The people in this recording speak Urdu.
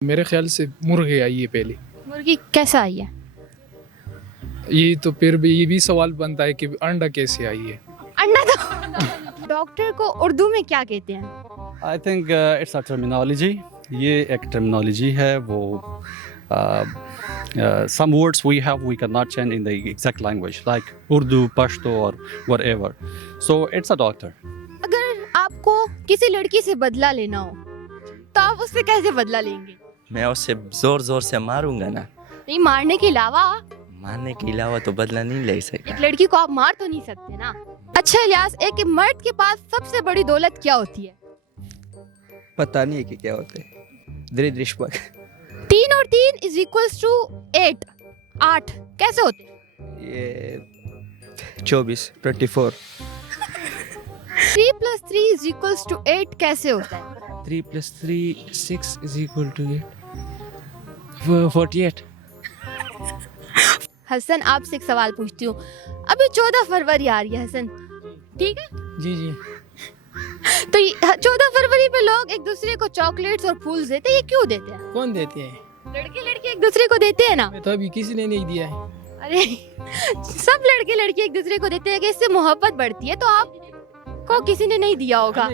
میرے خیال سے مرغی آئی ہے پہلے. مرغی کیسا آئی ہے؟ یہ تو پھر بھی یہ بھی سوال بنتا ہے کہ انڈا کیسے آئی ہے. انڈا تو ڈاکٹر کو اردو میں کیا کہتے ہیں؟ I think it's a terminology. یہ ایک ٹرمینالوجی ہے. وہ some words we have we cannot change in the exact language like Urdu, Pashto or whatever. So it's a doctor. اگر آپ کو کسی لڑکی سے بدلہ لینا ہو تو آپ اس سے کیسے بدلہ لیں گے؟ میں اسے زور زور سے ماروں گا نا. نہیں، مارنے کے علاوہ مارنے کے علاوہ تو بدلہ نہیں لے سکتا. ایک لڑکی کو آپ مار تو نہیں سکتے نا. اچھا الیاس، ایک مرد کے پاس سب سے بڑی دولت کیا ہوتی ہے؟ پتہ نہیں کہ کیا ہوتے ہیں. رشوت. 3 اور 3 is equals to 8. 8 کیسے ہوتے ہیں؟ یہ 24 24. 3 plus 3 is equals to 8 کیسے ہوتا ہے؟ 3 plus 3 6 is equal to 8 48. حسن، آپ سے ایک سوال پوچھتی ہوں. ابھی 14 فروری آ رہی ہے حسن، ٹھیک ہے؟ جی جی. تو 14 فروری پہ لوگ ایک دوسرے کو چاکلیٹس اور پھول دیتے ہیں، یہ کیوں دیتے ہیں؟ کون دیتے ہیں؟ لڑکے ایک دوسرے کو دیتے ہیں نا. میں تو ابھی کسی نے نہیں دیا ہے. ارے سب لڑکے ایک دوسرے کو دیتے ہیں کہ اس سے محبت بڑھتی ہے، تو آپ کو کسی نے نہیں دیا ہوگا.